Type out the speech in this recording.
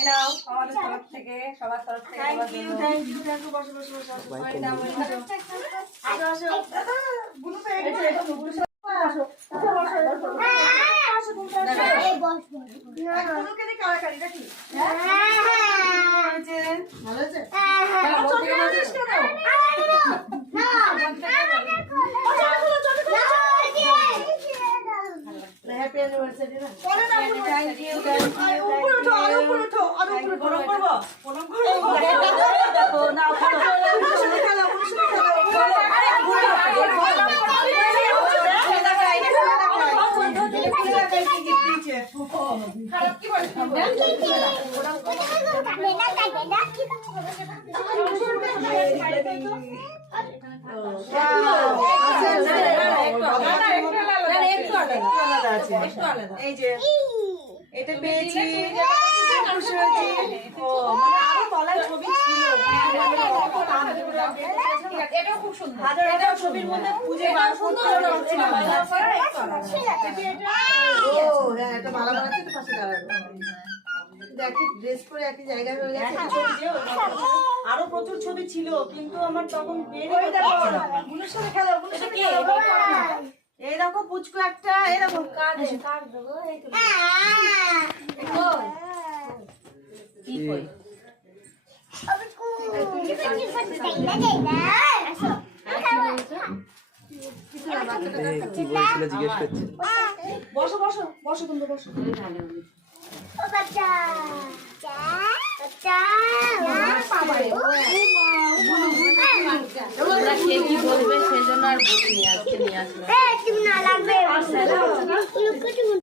এনাও আমাদের তরফ থেকে সবার তরফ থেকে থ্যাংক ইউ বসো বসো বসো আসো আসো বুনু পেয়ে গেছে আসো হ্যাপি অ্যানিভার্সারি না থ্যাংক ইউ উপরে ওঠো আরো উপরে ওঠো আরো উপরে প্রণাম করব দেখো না শুনে খেলো শুনে খেলো আরে খারাপ কি বলছো এই যে এটা পেয়েছি আরো তলায় ছবি ছিল এটাও খুব সুন্দর হাজার হাজার ছবির মধ্যে খুঁজে বার করতে হচ্ছে এটা মালা বানাচ্ছি তো পাশে দাঁড়াবো একই ড্রেস পরে একই জায়গায় হয়ে গেছে আরো প্রচুর ছবি ছিল কিন্তু আমার তখন বুনুর সাথে খেলো বুনুর সাথে খেলো এই দেখো পুচকু একটা এরকম কি কই কি বলছিলে জিজ্ঞেস করছি বসো বসো বসো তুমি বসো তোমরা কে কি বলবে সেজন্য আর বলিনি আজকে নিয়ে আসলাম